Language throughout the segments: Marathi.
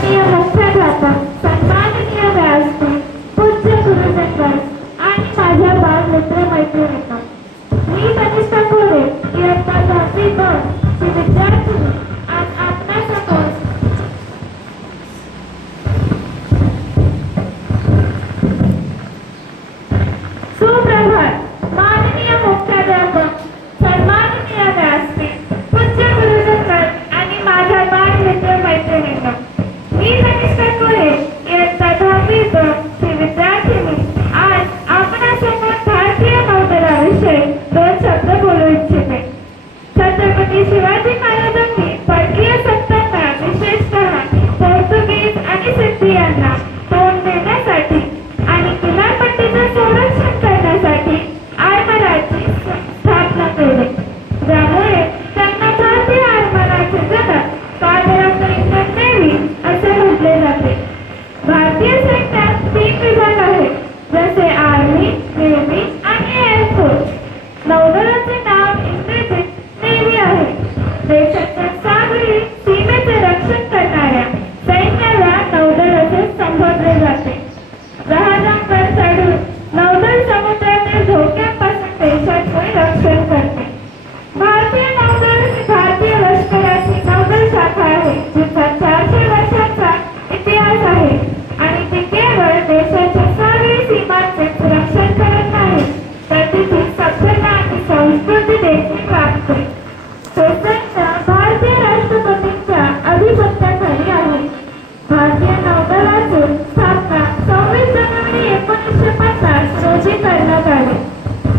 माननीय मुख्याध्यापक, सन्माननीय व्यासपीठ, पूज्य गुरुजनगण आणि माझ्या बाल मित्र मैत्रिणींनो, मी तनिष्ठा कोरे इयत्ता 10वी ब ची विद्यार्थिनी आज आपणासमोर सुप्रभात. माननीय मुख्याध्यापक, सन्माननीय व्यासपीठ, पूज्य गुरुजनगण आणि माझ्या बाल मित्र मैत्रिणींनो, मी तनिष्ठा कोरे इयत्ता 10वी ब ची विद्यार्थिनी आज आपणासमोर भारतीय नौदलाविषयी 2 शब्द बोलू इच्छिते. छत्रपती शिवाजी महाराजांनी परकीय सत्तांना, विशेषतः पोर्तुगीज आणि सिद्धी यांना तोंड देण्यासाठी आणि किनारपट्टीचे संरक्षण करण्यासाठी आरमाराची स्थापना केली, ज्यामुळे त्यांना भारतीय आरमाराचे जनक कार्ड इंडियन नेव्ही असे म्हटले जाते. भारतीय सैन्यात 3 विभाग आहेत, जसे आर्मी, नेव्ही आणि एअरफोर्स. नौदलाचे नाव इंग्रजीत नेव्ही आहे. देशाच्या सागरी सीमेचे रक्षण करणाऱ्या सैन्याला नौदल असे संबोधले जाते. जहाजांवर चढून नौदल समुद्रातील धोक्यांपासून देशाचे रक्षण करते. भारतीय नौदल ही भारतीय लष्कराची नौदल शाखा आहे, जिचा 400 वर्षांचा इतिहास आहे आणि ती केवळ देशाच्या सागरी सीमांचेच रक्षण करत नाही, तर तिची सभ्यता आणि संस्कृती देखील राखते. हे सैन्य भारतीय राष्ट्रपतींच्या अधिपत्याखाली आहे. भारतीय नौदलाची स्थापना 26 जानेवारी 1950 रोजी करण्यात आली.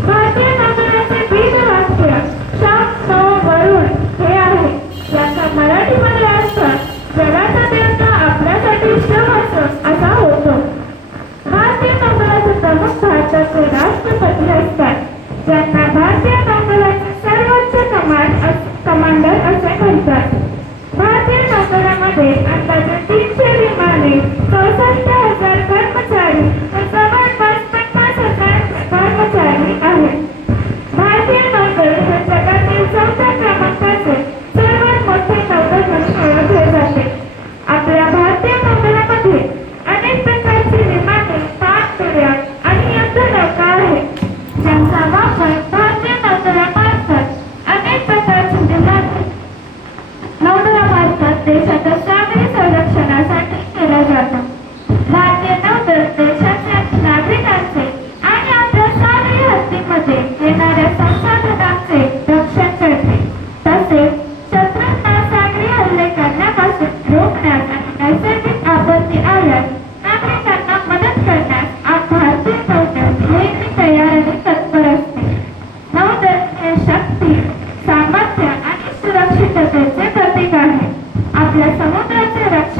भारतीय नौदलाचे ब्रीदवाक्य शाम नौ वरुण हे आहे. याचा मराठीमध्ये अर्थ जगाचा देवता आपल्यासाठी श्रम असो असा होतो. भारतीय नौदलाचे प्रमुख भारताचे राष्ट्रपती असतात, ज्यांना भारतीय नौदलाचे सर्वोच्च कमांडर असे म्हणतात. भारतीय नौदलामध्ये अंदाजे 300 विमाने, 64,000 कर्मचारी व जवळपास 50,000 कर्मचारी आहेत. भारतीय नौदल हे जगातील 4थ्या क्रमांकाचे सर्वात मोठे नौदल म्हणून ओळखले जाते. आपल्या भारतीय नौदलामध्ये अनेक प्रकारची विमाने, पाणबुड्या आणि युद्धनौका आहेत, ज्यांचा वापर भारतीय नौदलामार्फत अनेक प्रकारची विमाने नौदलामार्फत देशाच्या सागरी संरक्षणासाठी केला जातो. भारतीय नौदल देशाचे आणि नागरिकांचे आणि आपल्या सागरी हद्दीमध्ये येणाऱ्या संसाधनांचे रक्षण करते. तसेच शत्रूंना सागरी हल्ले करण्यापासून रोखण्यास आणि नैसर्गिक आपत्ती आल्यास नागरिकांना मदत करण्यास भारतीय नौदल नेहमी तयार आणि तत्पर असते. नौदल हे शक्ती, सामर्थ्य आणि सुरक्षिततेचे प्रतीक आहे. आपल्या समुद्राचे रक्षण